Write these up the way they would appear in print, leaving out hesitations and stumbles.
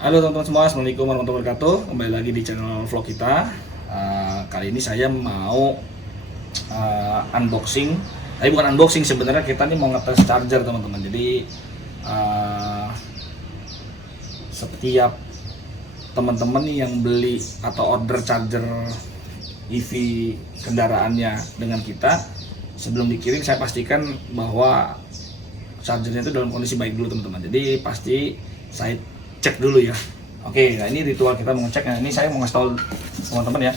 Halo teman-teman semua, Assalamualaikum warahmatullahi wabarakatuh. Kembali lagi di channel vlog kita. Kali ini saya mau unboxing. Tapi bukan unboxing, sebenarnya kita nih mau ngetes charger teman-teman. Jadi setiap teman-teman nih yang beli atau order charger EV kendaraannya dengan kita, sebelum dikirim saya pastikan bahwa chargernya itu dalam kondisi baik dulu teman-teman. Jadi pasti saya cek dulu ya. Oke, nah ini ritual kita mengecek. Nah ini saya mau ngasih tahu teman-teman ya.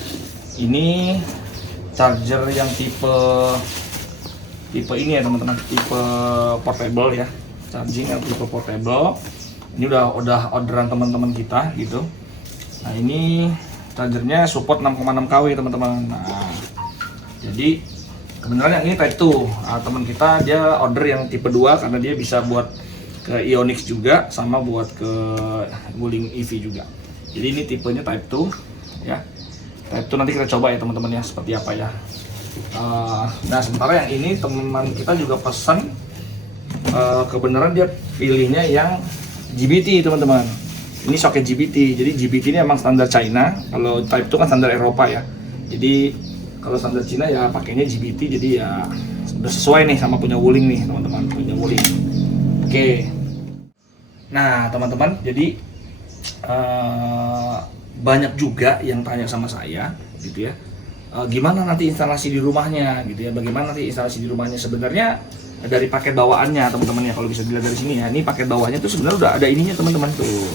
Ini charger yang tipe ini ya teman-teman, tipe portable ya. Charging yang tipe portable. Ini udah orderan teman-teman kita gitu. Nah ini chargernya support 6,6 kW teman-teman. Nah jadi kebenaran yang ini type 2. Nah, teman kita dia order yang tipe 2 karena dia bisa buat ke Ionix juga, sama buat ke Wuling EV juga. Jadi ini tipenya type 2 ya. Type 2 nanti kita coba ya teman-teman ya, seperti apa ya. Nah sementara yang ini teman kita juga pesan, kebenaran dia pilihnya yang GBT teman-teman. Ini soket GBT. Jadi GBT ini emang standar China. Kalau type 2 kan standar Eropa ya. Jadi kalau standar Cina ya pakainya GBT. Jadi ya udah sesuai nih sama punya Wuling nih teman-teman, punya Wuling. Oke. Nah teman-teman, jadi banyak juga yang tanya sama saya gitu ya, gimana nanti instalasi di rumahnya gitu ya, bagaimana nanti instalasi di rumahnya. Sebenarnya dari paket bawaannya teman-teman ya, kalau bisa dilihat dari sini ya, ini paket bawahnya tuh sebenarnya udah ada ininya teman-teman tuh.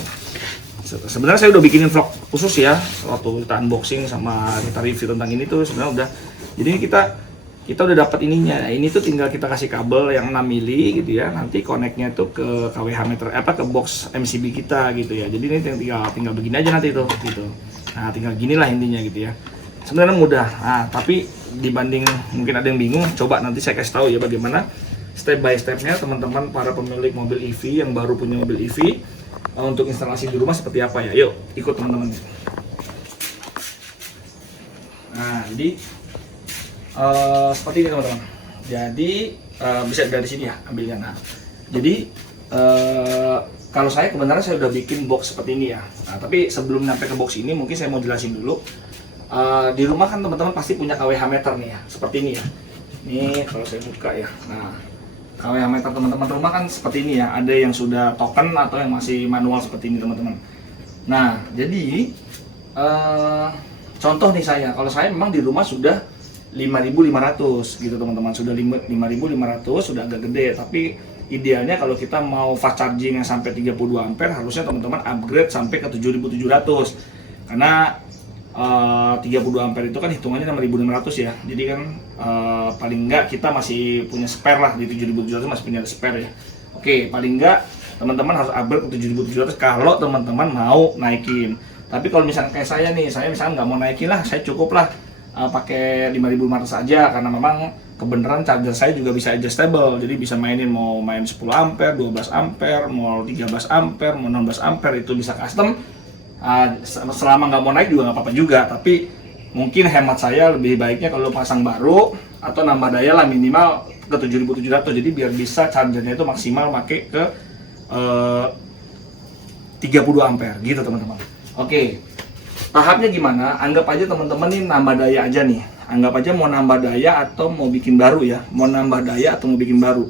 Sebenarnya saya udah bikinin vlog khusus ya, waktu kita unboxing sama kita review tentang ini tuh sebenarnya udah. Jadi kita udah dapat ininya. Nah, ini tuh tinggal kita kasih kabel yang 6 mili gitu ya. Nanti connect-nya tuh ke KWH meter ke box MCB kita gitu ya. Jadi ini tinggal begini aja nanti tuh gitu. Nah, tinggal ginilah intinya gitu ya. Sebenarnya mudah. Nah, tapi dibanding mungkin ada yang bingung, coba nanti saya kasih tahu ya bagaimana step by stepnya teman-teman para pemilik mobil EV yang baru punya mobil EV untuk instalasi di rumah seperti apa ya. Yuk, ikut teman-teman. Nah, jadi seperti ini teman-teman. Jadi bisa dari sini ya ambilnya. Nah, jadi kalau saya kebenaran saya udah bikin box seperti ini ya. Nah, tapi sebelum sampai ke box ini mungkin saya mau jelasin dulu. Di rumah kan teman-teman pasti punya KWH meter nih ya, seperti ini ya. Ini kalau saya buka ya. Nah, KWH meter teman-teman rumah kan seperti ini ya. Ada yang sudah token atau yang masih manual seperti ini teman-teman. Nah, jadi contoh nih saya, kalau saya memang di rumah sudah 5.500 gitu teman-teman, sudah 5.500, sudah agak gede. Tapi idealnya kalau kita mau fast charging yang sampai 32 ampere harusnya teman-teman upgrade sampai ke 7.700, karena 32 ampere itu kan hitungannya 6.500 ya. Jadi kan paling enggak kita masih punya spare lah, di 7.700 masih punya spare ya. Oke, paling enggak teman-teman harus upgrade ke 7.700 kalau teman-teman mau naikin. Tapi kalau misalnya kayak saya nih, saya misalnya nggak mau naikin lah, saya cukup lah pakai 5.500 aja, karena memang kebenaran charger saya juga bisa adjustable. Jadi bisa mau main 10 ampere, 12 ampere, mau 13 ampere, mau 16 ampere, itu bisa custom. Selama nggak mau naik juga nggak apa-apa juga, tapi mungkin hemat saya lebih baiknya kalau pasang baru atau nambah daya lah minimal ke 7.700. Jadi biar bisa chargernya itu maksimal pakai ke 32 ampere gitu teman-teman. Oke, tahapnya gimana? Anggap aja teman-teman nih nambah daya aja nih. Anggap aja mau nambah daya atau mau bikin baru ya. Mau nambah daya atau mau bikin baru.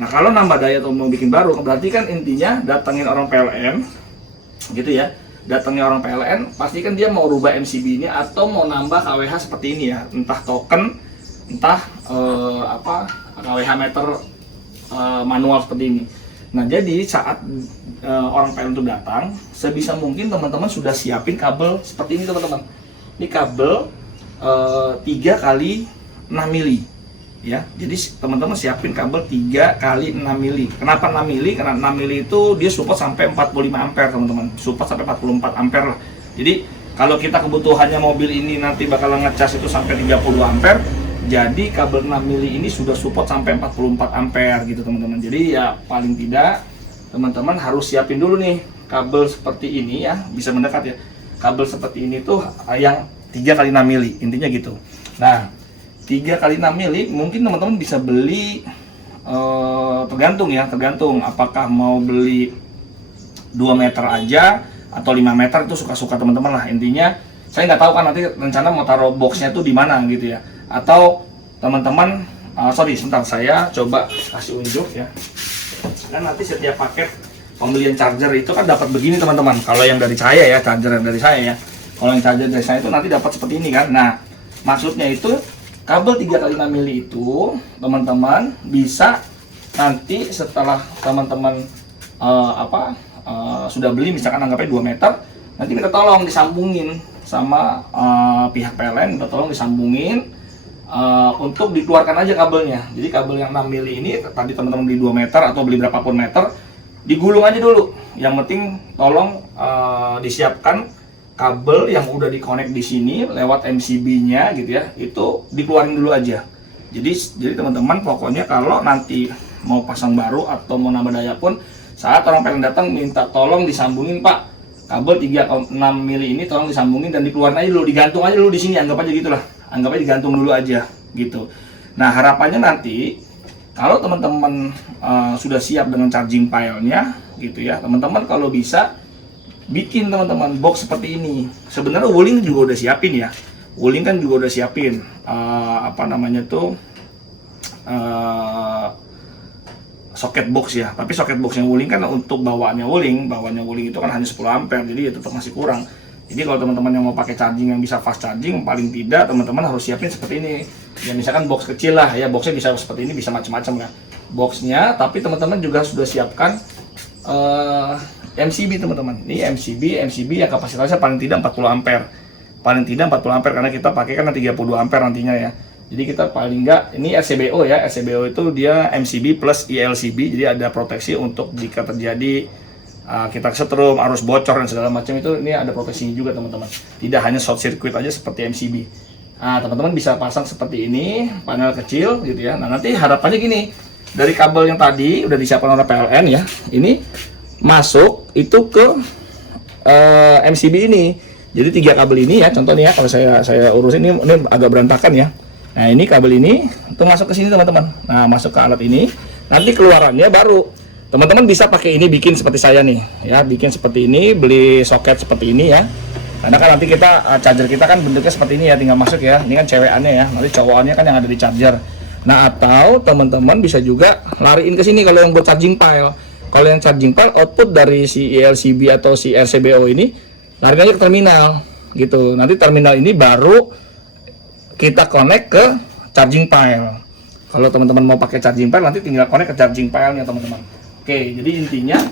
Nah kalau nambah daya atau mau bikin baru, berarti kan intinya datangin orang PLN gitu ya. Datangnya orang PLN, pasti kan dia mau rubah MCB-nya atau mau nambah KWH seperti ini ya. Entah token, entah KWH meter manual seperti ini. Nah jadi saat orang PLN itu datang, sebisa mungkin teman-teman sudah siapin kabel seperti ini teman-teman. Ini kabel 3 kali 6 mili ya. Jadi teman-teman siapin kabel 3 kali 6 mili. Kenapa 6 mili? Karena 6 mili itu dia support sampai 45 ampere teman-teman. Support sampai 44 ampere lah. Jadi kalau kita kebutuhannya mobil ini nanti bakalan ngecas itu sampai 30 ampere, jadi kabel 6 mili ini sudah support sampai 44 ampere gitu teman-teman. Jadi ya paling tidak teman-teman harus siapin dulu nih kabel seperti ini ya, bisa mendekat ya. Kabel seperti ini tuh yang 3 kali 6 mili, intinya gitu. Nah 3 kali 6 mili mungkin teman-teman bisa beli tergantung apakah mau beli 2 meter aja atau 5 meter itu suka-suka teman-teman lah. Intinya saya nggak tahu kan nanti rencana mau taruh boxnya tuh di mana gitu ya, atau teman-teman sebentar saya coba kasih unjuk ya. Dan nanti setiap paket pembelian charger itu kan dapat begini teman-teman. Kalau yang dari saya ya, charger yang dari saya ya, kalau yang charger dari saya itu nanti dapat seperti ini kan. Nah maksudnya itu kabel 3x5 mili itu teman-teman bisa nanti setelah teman-teman sudah beli, misalkan anggapnya 2 meter, nanti minta tolong disambungin sama pihak PLN, minta tolong disambungin untuk dikeluarkan aja kabelnya. Jadi kabel yang 6 mili ini tadi teman-teman beli 2 meter atau beli berapapun meter, digulung aja dulu. Yang penting tolong disiapkan kabel yang udah dikonek di sini lewat MCB-nya gitu ya, itu dikeluarin dulu aja. Jadi teman-teman pokoknya kalau nanti mau pasang baru atau mau nambah daya pun, saat orang PLN datang minta tolong disambungin Pak, kabel 3,6 mili ini tolong disambungin dan dikeluarin aja dulu, digantung aja dulu di sini, anggap aja gitulah, anggap aja digantung dulu aja gitu. Nah harapannya nanti kalau teman-teman sudah siap dengan charging pile-nya gitu ya, teman-teman kalau bisa bikin teman-teman box seperti ini. Sebenarnya Wuling juga udah siapin ya, Wuling kan juga udah siapin soket box ya. Tapi soket boxnya Wuling kan untuk bawaannya Wuling itu kan hanya 10 ampere, jadi ya tetap masih kurang. Jadi kalau teman-teman yang mau pakai charging yang bisa fast charging, paling tidak teman-teman harus siapin seperti ini. Ya misalkan box kecil lah ya, boxnya bisa seperti ini, bisa macam-macam lah boxnya. Tapi teman-teman juga sudah siapkan MCB teman-teman. Ini MCB yang kapasitasnya paling tidak 40 ampere. Paling tidak 40 ampere karena kita pakai kan 32 ampere nantinya ya. Jadi kita paling enggak, ini RCBO ya. RCBO itu dia MCB plus ILCB, jadi ada proteksi untuk jika terjadi kita kesetrum, arus bocor dan segala macam itu, ini ada proteksinya juga teman-teman. Tidak hanya short circuit aja seperti MCB. Nah, teman-teman bisa pasang seperti ini, panel kecil gitu ya. Nah, nanti harapannya gini, dari kabel yang tadi udah disiapkan oleh PLN ya, ini masuk itu ke MCB ini. Jadi 3 kabel ini ya, contohnya ya, kalau saya urusin ini agak berantakan ya. Nah, ini kabel ini itu masuk ke sini teman-teman. Nah, masuk ke alat ini. Nanti keluarannya baru teman-teman bisa pakai ini, bikin seperti saya nih ya, bikin seperti ini, beli soket seperti ini ya. Karena kan nanti kita charger kita kan bentuknya seperti ini ya, tinggal masuk ya. Ini kan cewekannya ya, nanti cowokannya kan yang ada di charger. Nah, atau teman-teman bisa juga lariin ke sini kalau yang buat charging pile. Kalau yang charging pile output dari si ILCB atau si RCBO ini lariin aja ke terminal gitu. Nanti terminal ini baru kita connect ke charging pile. Kalau teman-teman mau pakai charging pile nanti tinggal connect ke charging pile-nya teman-teman. Oke, jadi intinya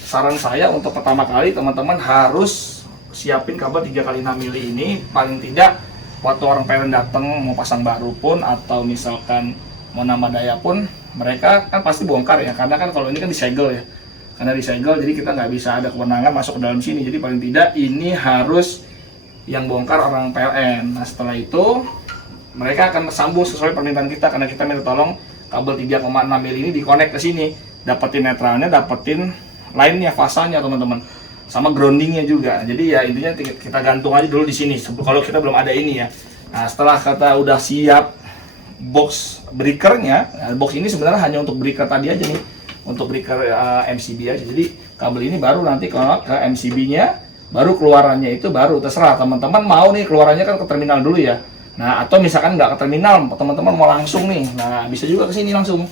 saran saya untuk pertama kali teman-teman harus siapin kabel 3x6 mili ini, paling tidak waktu orang PLN datang mau pasang baru pun atau misalkan mau nambah daya pun, mereka kan pasti bongkar ya, karena kan kalau ini kan disegel ya, karena disegel jadi kita nggak bisa ada kewenangan masuk ke dalam sini. Jadi paling tidak ini harus yang bongkar orang PLN. Nah setelah itu mereka akan sambung sesuai permintaan kita, karena kita minta tolong kabel 3,6 mili ini dikonek ke sini, dapetin netralnya, dapetin lainnya, fasanya teman-teman, sama groundingnya juga. Jadi ya intinya kita gantung aja dulu di sini kalau kita belum ada ini ya. Nah setelah kita udah siap box breakernya, nah, box ini sebenarnya hanya untuk breaker tadi aja nih, untuk breaker MCB aja. Jadi kabel ini baru nanti ke MCB-nya, baru keluarannya itu baru terserah teman-teman mau nih keluarannya kan ke terminal dulu ya. Nah atau misalkan nggak ke terminal, teman-teman mau langsung nih, nah bisa juga ke sini langsung.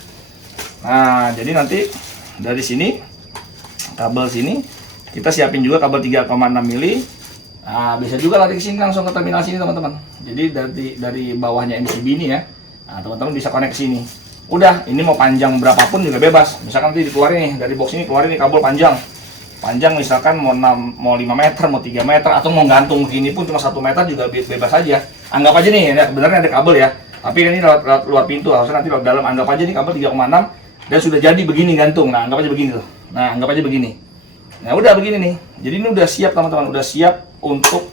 Nah jadi nanti dari sini kabel sini kita siapin juga kabel 3,6 mili. Nah, bisa juga lari ke sini langsung ke terminal sini teman-teman. Jadi dari bawahnya MCB ini ya. Nah, teman-teman bisa connect ke sini. Udah, ini mau panjang berapapun juga bebas. Misalkan nanti dikeluarin nih dari box ini, keluarin nih kabel panjang. Panjang misalkan mau 5 meter, mau 3 meter atau mau gantung begini pun cuma 1 meter juga bebas aja. Anggap aja nih, ya, sebenarnya ada kabel ya. Tapi ini lewat luar pintu, harusnya nanti lewat dalam. Anggap aja nih kabel 3,6 dan sudah jadi begini gantung. Nah, anggap aja begini tuh. Nah, anggap aja begini. Nah, udah begini nih. Jadi ini udah siap teman-teman, udah siap untuk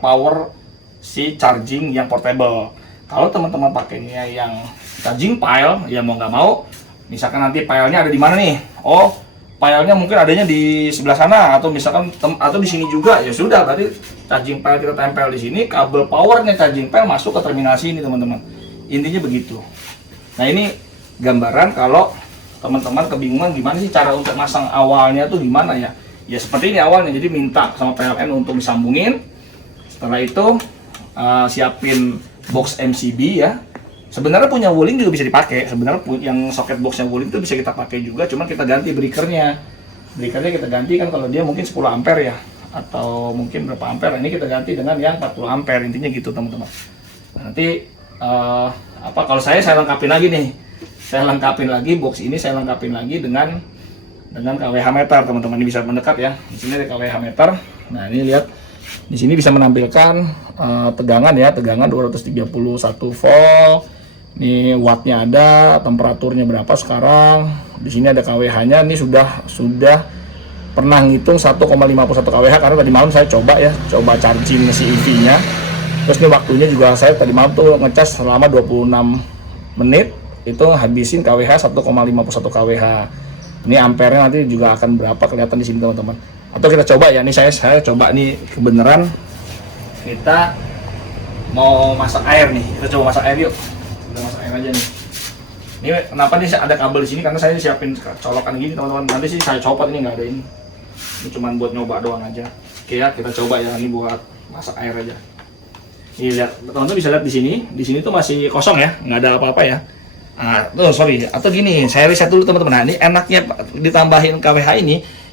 power si charging yang portable. Kalau teman-teman pakainya yang charging pile, ya mau nggak mau, misalkan nanti pilenya ada di mana nih? Oh, pilenya mungkin adanya di sebelah sana atau misalkan atau di sini juga. Ya sudah, berarti charging pile kita tempel di sini, kabel powernya charging pile masuk ke terminal sini teman-teman. Intinya begitu. Nah, ini gambaran kalau teman-teman kebingungan gimana sih cara untuk masang awalnya tuh gimana ya. Ya seperti ini awalnya, jadi minta sama PLN untuk disambungin. Setelah itu siapin box MCB ya. Sebenarnya punya Wuling juga bisa dipakai. Sebenarnya yang soket boxnya Wuling itu bisa kita pakai juga, cuman kita ganti breakernya. Breakernya kita ganti kan kalau dia mungkin 10 ampere ya, atau mungkin berapa ampere. Ini kita ganti dengan yang 40 ampere, intinya gitu teman-teman. Nanti kalau saya lengkapin lagi nih. Saya lengkapin lagi box ini, saya lengkapin lagi dengan kWh meter, teman-teman. Ini bisa mendekat ya. Di sini ada kWh meter. Nah, ini lihat. Di sini bisa menampilkan tegangan ya, tegangan 231 volt. Ini wattnya ada, temperaturnya berapa sekarang. Di sini ada kWh-nya. Ini sudah pernah ngitung 1,51 kWh karena tadi malam saya coba charging si EV-nya. Terus ini waktunya juga saya tadi malam tuh ngecas selama 26 menit. Itu habisin kWh 1,51 kWh. Ini ampernya nanti juga akan berapa kelihatan di sini teman-teman. Atau kita coba ya, ini saya coba nih kebenaran kita mau masak air nih. Kita coba masak air yuk. Kita masak air aja nih. Ini kenapa nih ada kabel di sini, karena saya siapin colokan gini teman-teman. Nanti sih saya copot, ini nggak ada ini. Ini cuma buat nyoba doang aja. Oke ya, kita coba ya, ini buat masak air aja. Ini lihat, teman-teman bisa lihat di sini. Di sini tuh masih kosong ya, nggak ada apa-apa ya. Atau gini, saya reset dulu teman-teman. Nah, ini enaknya ditambahin kWh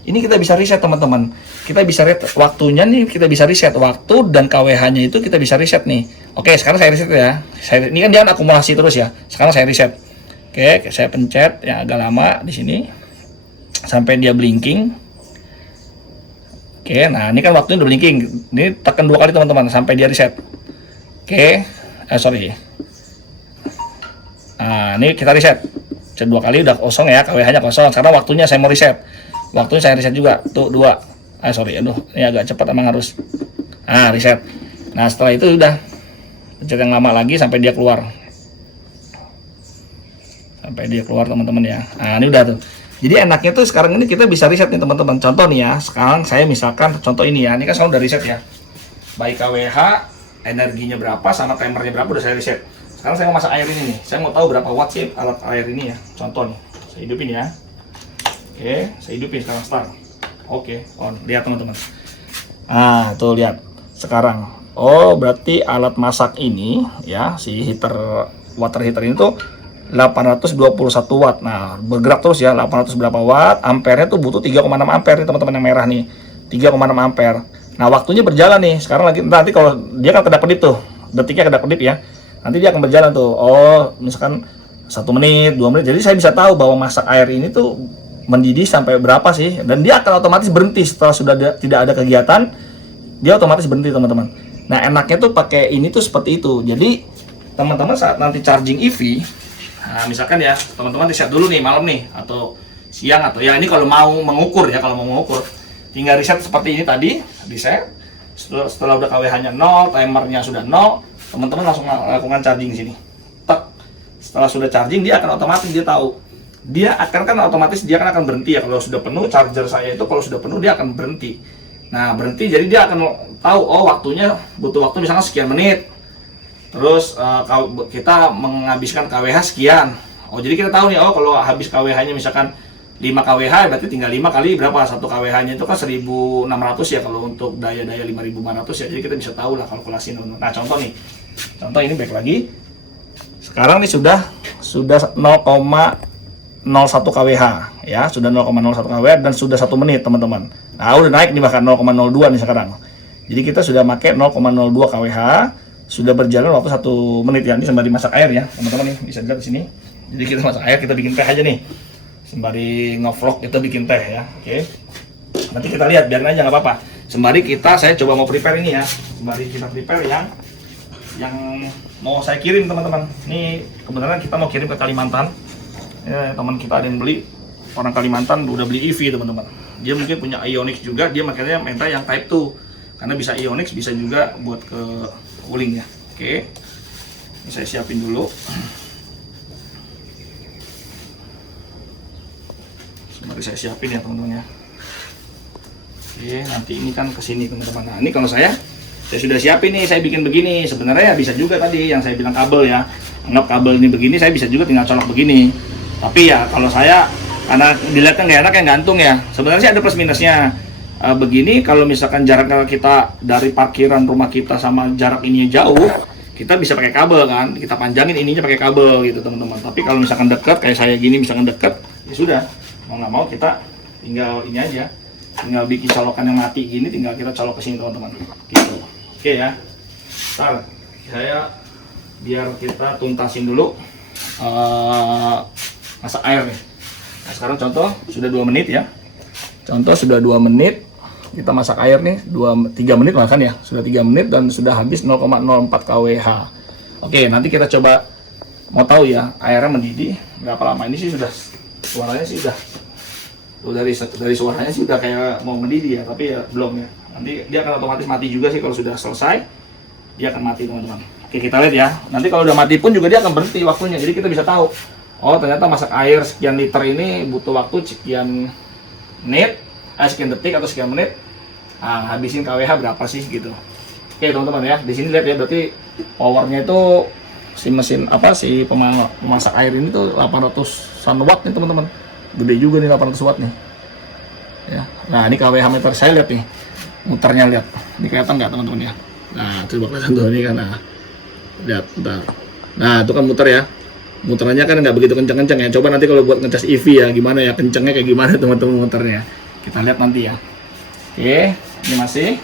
ini kita bisa reset teman-teman. Kita bisa reset waktunya nih, kita bisa reset waktu dan kWh-nya itu kita bisa reset nih. Oke, sekarang saya reset ya. Ini kan dia akumulasi terus ya. Sekarang saya reset. Oke, saya pencet yang agak lama di sini sampai dia blinking. Oke, nah ini kan waktunya udah blinking. Ini tekan 2 kali teman-teman sampai dia reset. Oke, Nah, ini kita reset. 2 kali udah kosong ya, kWh-nya kosong. Sekarang waktunya saya mau reset. Waktunya saya reset juga. Tuh 2. Ini agak cepat emang harus. Reset. Nah, setelah itu udah pencet yang lama lagi sampai dia keluar. Sampai dia keluar teman-teman ya. Nah, ini udah tuh. Jadi enaknya tuh sekarang ini kita bisa reset nih teman-teman. Contoh nih ya. Sekarang saya misalkan contoh ini ya. Ini kan sekarang udah reset ya. Baik kWh, energinya berapa sama timernya berapa udah saya reset. Sekarang saya mau masak air ini nih. Saya mau tahu berapa watt sih alat air ini ya. Contoh nih. Saya hidupin ya. Oke, saya hidupin sekarang start. Oke, on. Lihat teman-teman. Tuh lihat. Sekarang. Oh, berarti alat masak ini ya, si water heater ini tuh 821 watt. Nah, bergerak terus ya, 800 berapa watt. Ampernya tuh butuh 3,6 ampere nih teman-teman yang merah nih. 3,6 ampere. Nah, waktunya berjalan nih. Sekarang nanti kalau dia kan kedap-kedip tuh. Detiknya kedap-kedip ya. Nanti dia akan berjalan tuh. Oh, misalkan 1 menit, 2 menit. Jadi saya bisa tahu bahwa masak air ini tuh mendidih sampai berapa sih. Dan dia akan otomatis berhenti setelah sudah tidak ada kegiatan. Dia otomatis berhenti teman-teman. Nah, enaknya tuh pakai ini tuh seperti itu. Jadi teman-teman saat nanti charging EV, nah misalkan ya teman-teman reset dulu nih malam nih atau siang, atau ya ini kalau mau mengukur ya, kalau mau mengukur tinggal reset seperti ini tadi, reset. Setelah udah kWh-nya 0, timernya sudah 0, teman-teman langsung lakukan charging di sini. Tek. Setelah sudah charging dia akan otomatis, dia tahu. Dia akan berhenti ya kalau sudah penuh. Charger saya itu kalau sudah penuh dia akan berhenti. Nah, berhenti jadi dia akan tahu oh waktunya butuh waktu misalnya sekian menit. Terus kita menghabiskan kWh sekian. Oh, jadi kita tahu nih, oh kalau habis kWh-nya misalkan 5 kWh berarti tinggal 5 kali berapa, 1 kWh-nya itu kan 1600 ya kalau untuk daya-daya 5400 ya. Jadi kita bisa tahu lah kalkulasi. Nah, contoh ini back lagi. Sekarang nih sudah 0,01 kWh ya, sudah 0,01 kWh dan sudah 1 menit teman-teman. Nah, udah naik nih bahkan 0,02 nih sekarang. Jadi kita sudah pakai 0,02 kWh, sudah berjalan waktu 1 menit ya. Ini sembari masak air ya teman-teman nih, bisa lihat di sini. Jadi kita masak air, kita bikin teh aja nih. Sembari nge-vlog kita bikin teh ya. Oke. Nanti kita lihat, biarin aja nggak apa-apa. Sembari saya coba mau prepare ini ya. Sembari kita prepare yang mau saya kirim teman-teman. Ini kebenaran kita mau kirim ke Kalimantan. Ya, teman kita ada yang beli, orang Kalimantan udah beli EV teman-teman. Dia mungkin punya Ionix juga, dia makanya minta yang Type 2. Karena bisa Ionix, bisa juga buat ke Wuling ya. Oke. Ini saya siapin dulu. Mari saya siapin ya teman-teman ya. Oke, nanti ini kan kesini teman-teman. Nah, ini kalau saya sudah siapin nih, saya bikin begini. Sebenarnya ya bisa juga tadi yang saya bilang kabel ya. Anggap kabel ini begini, saya bisa juga tinggal colok begini. Tapi ya kalau saya, karena dilihatnya nggak enak yang gantung ya. Sebenarnya sih ada plus minusnya. begini, kalau misalkan jarak kita dari parkiran rumah kita sama jarak ininya jauh, kita bisa pakai kabel kan, kita panjangin ininya pakai kabel gitu teman-teman. Tapi kalau misalkan dekat kayak saya gini, misalkan dekat, ya sudah, mau nggak mau kita tinggal ini aja, tinggal bikin colokan yang mati gini, tinggal kita colok ke sini teman-teman. Gitu. Oke ya. Ntar saya biar kita tuntasin dulu masak air nih. Nah, sekarang contoh sudah 2 menit ya. Contoh sudah 2 menit. Kita masak air nih 3 menit makan ya. Sudah 3 menit dan sudah habis 0,04 kWh. Oke, nanti kita coba mau tahu ya airnya mendidih berapa lama. Ini sih sudah suaranya sih udah dari suaranya sih udah kayak mau mendidih ya, tapi ya belum ya. Nanti dia akan otomatis mati juga sih kalau sudah selesai. Dia akan mati teman-teman. Oke, kita lihat ya. Nanti kalau udah mati pun juga dia akan berhenti waktunya. Jadi kita bisa tahu, oh ternyata masak air sekian liter ini butuh waktu sekian menit, sekian detik atau sekian menit. Nah, habisin kWh berapa sih gitu. Oke teman-teman ya, di sini lihat ya, berarti powernya itu si mesin si pemasak air ini tuh 800-an watt nih teman-teman. Gede juga nih 800 watt nih. Ya. Nah, ini kWh meter saya lihat nih. Muternya lihat. Ini kelihatan nggak teman-teman ya? Nah, coba kelihatan tuh ini kan. Nah, lihat, bentar. Nah, itu kan muter ya. Muterannya kan nggak begitu kencang-kencang ya. Coba nanti kalau buat ngecas EV ya, gimana ya kencangnya kayak gimana teman-teman muternya. Kita lihat nanti ya. Oke, ini masih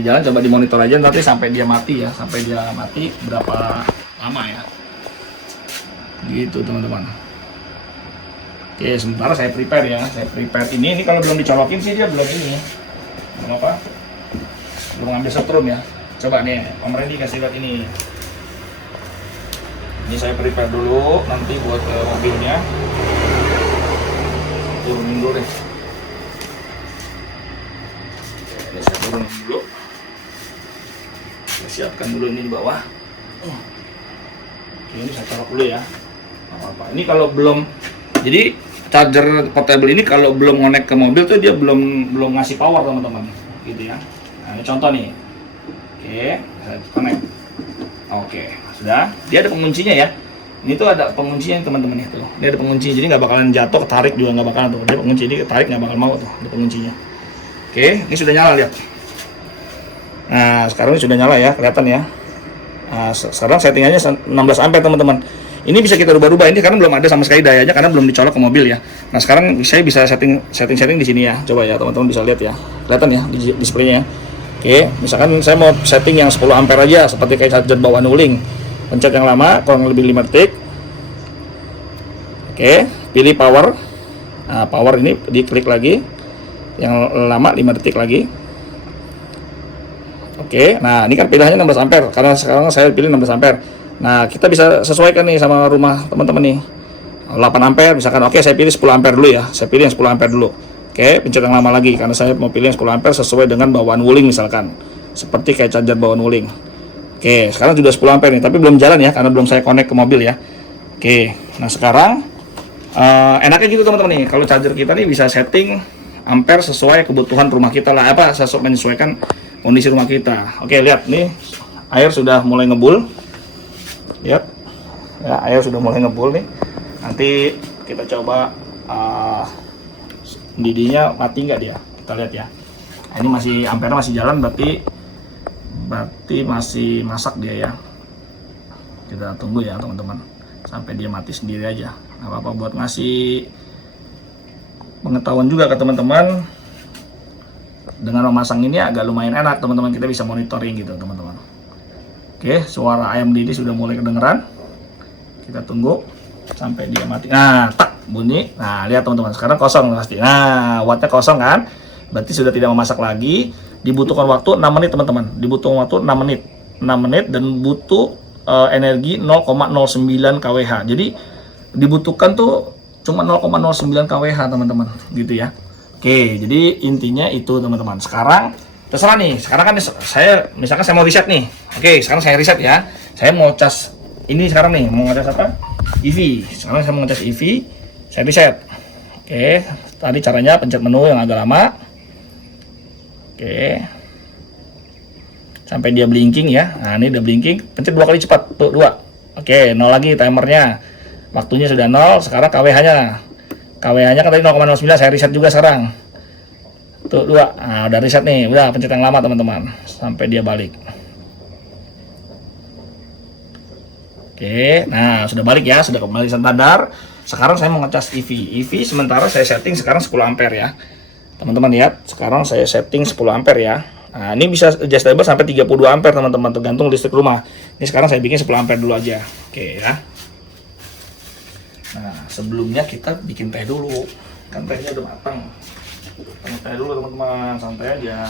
jalan, coba dimonitor aja nanti sampai dia mati ya, sampai dia mati berapa lama ya. Gitu teman-teman. Oke, sementara saya prepare ya, ini kalau belum dicolokin sih dia belum ini. Belum apa? Belum ngambil setrum ya. Coba nih, Om Randy kasih lihat ini. Ini saya prepare dulu nanti buat mobilnya. Turunin dulu deh. Ini saya turunin dulu. Saya siapkan dulu ini di bawah. Oke, ini saya colok dulu ya. Apa-apa. Ini kalau belum, jadi charger portable ini kalau belum connect ke mobil tuh dia belum ngasih power teman-teman, gitu ya. Nah, ini contoh nih. Oke, saya connect. Oke, sudah. Dia ada penguncinya ya. Ini tuh ada penguncinya teman-teman itu. Ini ada pengunci, jadi nggak bakalan jatuh, ketarik juga nggak bakalan tuh. Dia pengunci, ini ketarik nggak bakal mau tuh. Ada penguncinya. Oke, ini sudah nyala lihat. Nah, sekarang ini sudah nyala ya, kelihatan ya. Nah, sekarang settingannya 16 ampere teman-teman. Ini bisa kita rubah-rubah ini karena belum ada sama sekali dayanya karena belum dicolok ke mobil ya. Nah, sekarang saya bisa setting di sini ya. Coba ya teman-teman bisa lihat ya. Kelihatan ya di displaynya ya. Oke, misalkan saya mau setting yang 10 ampere aja seperti kayak charger bawaan Wuling. Pencet yang lama kurang lebih 5 detik. Oke, pilih power. Nah, power ini diklik lagi. Yang lama 5 detik lagi. Oke, nah ini kan pilihannya 16 ampere karena sekarang saya pilih 16 ampere. Nah, kita bisa sesuaikan nih sama rumah teman-teman nih. 8 ampere misalkan. Oke, saya pilih 10 ampere dulu ya. Saya pilih yang 10 ampere dulu. Oke, pencet yang lama lagi karena saya mau pilih yang 10 ampere sesuai dengan bawaan Wuling misalkan. Seperti kayak charger bawaan Wuling. Oke, sekarang sudah 10 ampere nih, tapi belum jalan ya karena belum saya connect ke mobil ya. Oke, nah sekarang enaknya gitu teman-teman nih. Kalau charger kita nih bisa setting ampere sesuai kebutuhan rumah kita lah, sesuai menyesuaikan kondisi rumah kita. Oke, lihat nih air sudah mulai ngebul. Lihat ya, air sudah mulai ngebul nih. Nanti kita coba mendidihnya mati nggak dia, kita lihat ya. Nah, ini masih ampere masih jalan, berarti masih masak dia ya. Kita tunggu ya teman-teman sampai dia mati sendiri aja. Nggak apa-apa, buat ngasih pengetahuan juga ke teman-teman. Dengan memasang ini agak lumayan enak teman-teman, kita bisa monitoring gitu teman-teman. Oke, suara ayam mendidih sudah mulai kedengeran. Kita tunggu sampai dia mati. Nah, tak bunyi. Nah, lihat teman-teman, sekarang kosong pasti. Nah, wattnya kosong kan? Berarti sudah tidak memasak lagi. Dibutuhkan waktu 6 menit teman-teman. Dibutuhkan waktu 6 menit. 6 menit dan butuh energi 0,09 kWh. Jadi dibutuhkan tuh cuma 0,09 kWh teman-teman, gitu ya. Oke, jadi intinya itu teman-teman. Sekarang terserah nih. Sekarang kan saya misalkan saya mau reset nih. Oke, sekarang saya reset ya. Saya mau cas ini sekarang nih, mau ngecas apa? EV. Sekarang saya mau ngecas EV. Saya reset. Oke, tadi caranya pencet menu yang agak lama. Oke. Sampai dia blinking ya. Nah, ini udah blinking. Pencet 2 kali cepat. Tuh, 2. Oke, 0 lagi timernya. Waktunya sudah 0. Sekarang KWH-nya. KWH-nya kan tadi 0,09, saya reset juga sekarang. Tuh 2. Nah, udah reset nih. Udah pencet yang lama teman-teman sampai dia balik. Oke, nah sudah balik ya, sudah kembali standar. Sekarang saya mau ngecas EV. EV sementara saya setting sekarang 10 ampere ya. Teman-teman lihat, sekarang saya setting 10 ampere ya. Nah, ini bisa adjustable sampai 32 ampere teman-teman, tergantung listrik rumah. Ini sekarang saya bikin 10 ampere dulu aja. Oke ya. Nah, sebelumnya kita bikin teh dulu. Kan tehnya udah matang. Bikin teh dulu teman-teman, santai aja.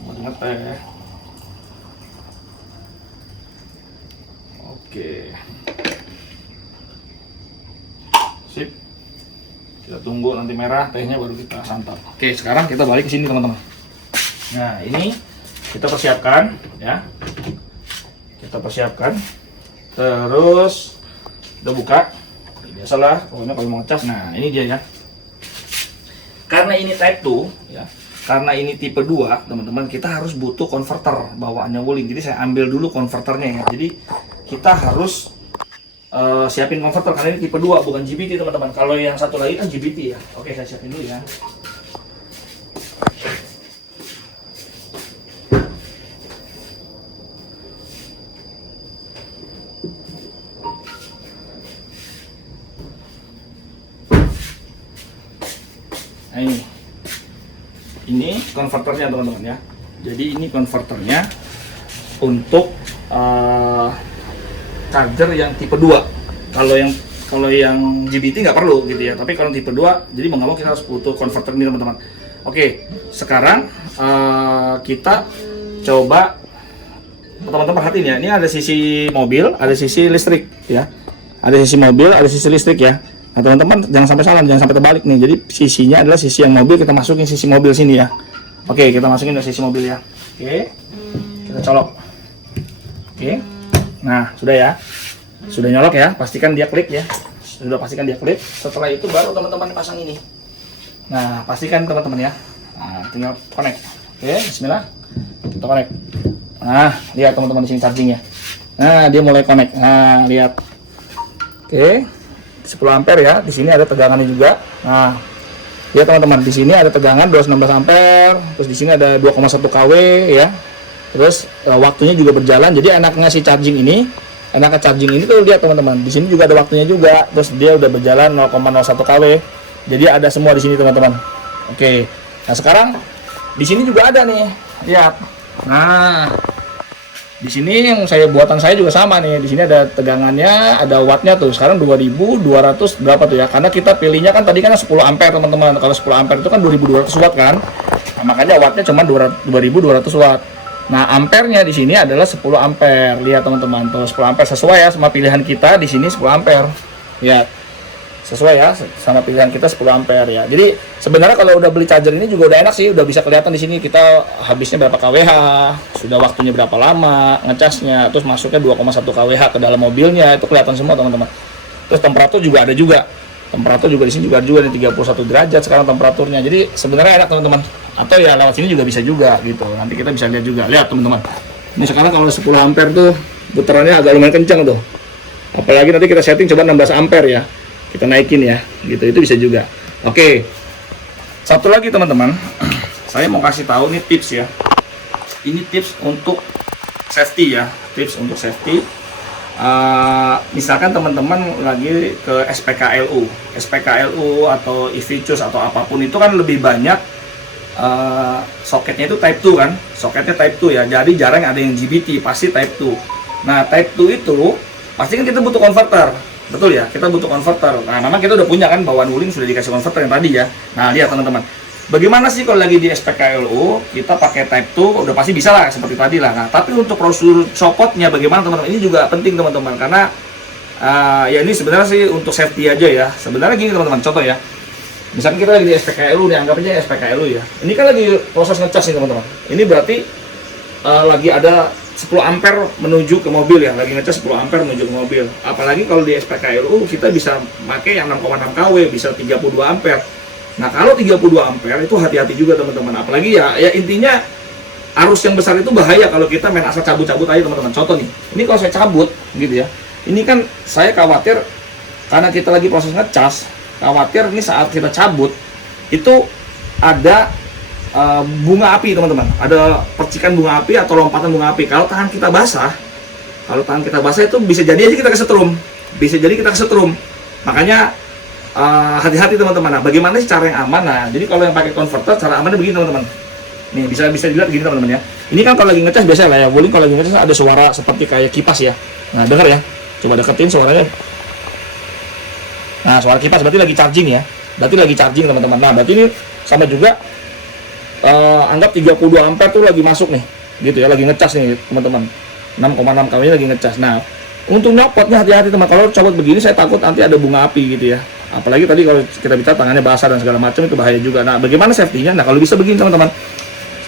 Semua teh. Oke, sip. Kita tunggu nanti merah tehnya baru kita santap. Oke, sekarang kita balik ke sini teman-teman. Nah, ini kita persiapkan ya. Kita persiapkan. Terus kita buka. Biasalah, pokoknya kalau mau ngecas. Nah, ini dia ya. Karena ini type 2 ya. Karena ini tipe 2, teman-teman, kita harus butuh konverter bawaannya Wuling. Jadi saya ambil dulu konverternya ya. Jadi kita harus siapin konverter karena ini tipe 2 bukan GBT teman-teman. Kalau yang satu lagi kan GBT ya. Oke, saya siapin dulu ya. Nah, ini konverternya teman-teman ya. Jadi ini konverternya untuk charger yang tipe 2. Kalau yang GBT nggak perlu gitu ya. Tapi kalau tipe 2, jadi mau nggak mau kita harus butuh konverter ini teman-teman. Oke, sekarang kita coba, teman-teman perhatiin ya. Ini ada sisi mobil, ada sisi listrik ya. Ada sisi mobil, ada sisi listrik ya. Nah teman-teman jangan sampai salah, jangan sampai terbalik nih. Jadi sisinya adalah sisi yang mobil, kita masukin sisi mobil sini ya. Oke, kita masukin ke sisi mobil ya. Oke, kita colok. Oke, nah sudah ya, sudah nyolok ya. Pastikan dia klik ya. Sudah pastikan dia klik. Setelah itu baru teman-teman pasang ini. Nah pastikan teman-teman ya. Nah, tinggal connect. Oke, Bismillah. Kita connect. Nah lihat teman-teman di sini chargingnya. Nah dia mulai connect. Nah lihat. Oke. 10 ampere ya. Di sini ada tegangannya juga. Nah, lihat teman-teman, di sini ada tegangan 216 ampere, terus di sini ada 2,1 kW ya. Terus waktunya juga berjalan. Jadi enaknya si charging ini, tuh lihat teman-teman. Di sini juga ada waktunya juga. Terus dia udah berjalan 0,01 kW. Jadi ada semua di sini teman-teman. Oke. Nah, sekarang di sini juga ada nih. Lihat. Nah, di sini yang buatan saya juga sama nih. Di sini ada tegangannya, ada wattnya tuh. Sekarang 2200 berapa tuh ya? Karena kita pilihnya kan tadi kan 10 ampere teman-teman. Kalau 10 ampere itu kan 2200 watt kan. Nah, makanya wattnya cuma 2200 watt. Nah, ampernya di sini adalah 10 ampere. Lihat teman-teman, tuh 10 ampere sesuai ya sama pilihan kita. Di sini 10 ampere. Lihat. Sesuai ya sama pilihan kita 10 ampere ya. Jadi sebenarnya kalau udah beli charger ini juga udah enak sih, udah bisa kelihatan di sini kita habisnya berapa kWh, sudah waktunya berapa lama ngecasnya, terus masuknya 2,1 kWh ke dalam mobilnya, itu kelihatan semua teman-teman. Terus temperatur juga ada juga. Temperatur juga di sini juga ada juga nih 31 derajat sekarang temperaturnya. Jadi sebenarnya enak teman-teman. Atau ya lewat sini juga bisa juga gitu. Nanti kita bisa lihat juga. Lihat teman-teman. Ini sekarang kalau 10 ampere tuh putarannya agak lumayan kencang tuh. Apalagi nanti kita setting coba 16 ampere ya. Kita naikin ya, gitu, itu bisa juga. Oke, satu lagi teman-teman, saya mau kasih tahu nih tips ya. Ini tips untuk safety ya, tips untuk safety. Misalkan teman-teman lagi ke SPKLU atau EV-Choose atau apapun itu kan lebih banyak soketnya itu Type 2 kan, soketnya Type 2 ya. Jadi jarang ada yang GBT, pasti Type 2. Nah Type 2 itu pasti kan kita butuh konverter. Betul ya, kita butuh konverter. Nah, memang kita udah punya kan, bawaan Wuling sudah dikasih konverter yang tadi ya. Nah, lihat teman-teman. Bagaimana sih kalau lagi di SPKLU, kita pakai Type 2, udah pasti bisa lah, seperti tadi lah. Nah, tapi untuk prosedur copotnya bagaimana teman-teman? Ini juga penting teman-teman, karena ya ini sebenarnya sih untuk safety aja ya. Sebenarnya gini teman-teman, contoh ya. Misalnya kita lagi di SPKLU, nih anggap aja SPKLU ya. Ini kan lagi proses ngecas nih teman-teman. Ini berarti lagi ada 10 ampere menuju ke mobil ya, lagi ngecas 10 ampere menuju ke mobil. Apalagi kalau di SPKLU kita bisa pakai yang 6,6 kW, bisa 32 ampere. Nah, kalau 32 ampere itu hati-hati juga teman-teman. Apalagi ya intinya arus yang besar itu bahaya kalau kita main asal cabut-cabut aja teman-teman. Contoh nih, ini kalau saya cabut gitu ya. Ini kan saya khawatir karena kita lagi proses ngecas, khawatir ini saat kita cabut itu ada bunga api teman-teman, ada percikan bunga api atau lompatan bunga api. Kalau tangan kita basah itu bisa jadi aja kita kesetrum, makanya hati-hati teman-teman. Nah, bagaimana sih cara yang aman? Nah, jadi kalau yang pakai converter, cara amannya begini teman-teman. Nih, bisa dilihat begini teman-teman ya. Ini kan kalau lagi ngecas biasa lah ya, Wuling kalau lagi ngecas ada suara seperti kayak kipas ya. Nah, dengar ya, coba deketin suaranya. Nah, suara kipas berarti lagi charging ya, teman-teman. Nah, berarti ini sama juga, anggap 32 ampere tuh lagi masuk nih, gitu ya, lagi ngecas nih teman-teman. 6,6 kW lagi ngecas. Nah, untuk nyopotnya hati-hati teman. Kalau copot begini saya takut nanti ada bunga api gitu ya. Apalagi tadi kalau kita bicara tangannya basah dan segala macam, itu bahaya juga. Nah, bagaimana safety-nya? Nah, kalau bisa begini teman-teman.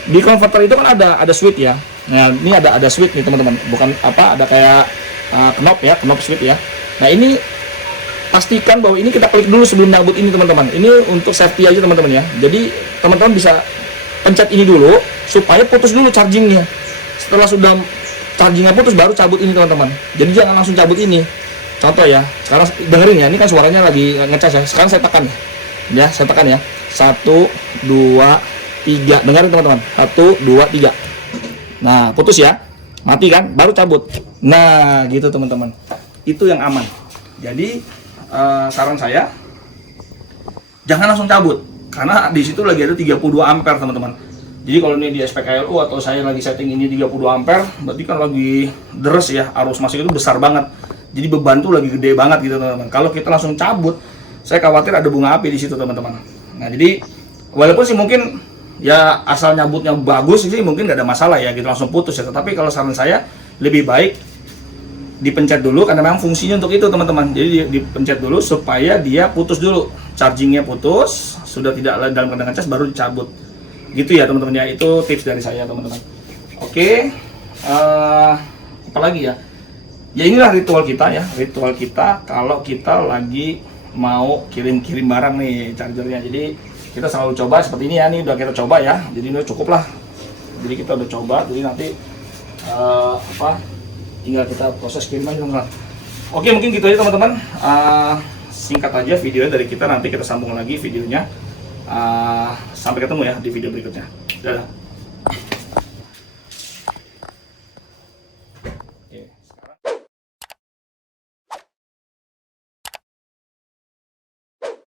Di converter itu kan ada switch ya. Nah, ini ada switch nih teman-teman. Bukan apa, ada kayak knob switch ya. Nah, ini pastikan bahwa ini kita klik dulu sebelum nyabut ini teman-teman. Ini untuk safety aja teman-teman ya. Jadi teman-teman bisa pencet ini dulu supaya putus dulu chargingnya. Setelah sudah chargingnya putus baru cabut ini teman-teman. Jadi jangan langsung cabut ini. Contoh ya, sekarang dengerin ya, ini kan suaranya lagi ngecas ya. Sekarang saya tekan ya, saya tekan ya. 1, 2, 3. Dengerin teman-teman. 1, 2, 3. Nah, putus ya. Mati kan, baru cabut. Nah, gitu teman-teman. Itu yang aman. Jadi saran saya jangan langsung cabut, karena di situ lagi ada 32 ampere teman-teman. Jadi kalau ini di SPKLU atau saya lagi setting ini 32 ampere, berarti kan lagi deres ya, arus masuk itu besar banget. Jadi beban tuh lagi gede banget gitu teman-teman. Kalau kita langsung cabut, saya khawatir ada bunga api di situ teman-teman. Nah, jadi walaupun sih mungkin ya asal nyabutnya bagus sih mungkin nggak ada masalah ya, gitu langsung putus ya. Tapi kalau saran saya lebih baik dipencet dulu, karena memang fungsinya untuk itu teman-teman. Jadi dipencet dulu supaya dia putus dulu, chargingnya putus, sudah tidak dalam keadaan ngecas baru dicabut. Gitu ya teman-teman ya, itu tips dari saya teman-teman. Oke, apalagi ya? Ya inilah ritual kita ya, kalau kita lagi mau kirim-kirim barang nih chargernya. Jadi kita selalu coba seperti ini ya, nih udah kita coba ya. Jadi ini cukup lah. Jadi kita udah coba, jadi nanti tinggal kita proses kirim aja teman-teman. Oke, mungkin gitu aja teman-teman. Singkat aja videonya dari kita, nanti kita sambung lagi videonya. Sampai ketemu ya di video berikutnya. Dadah.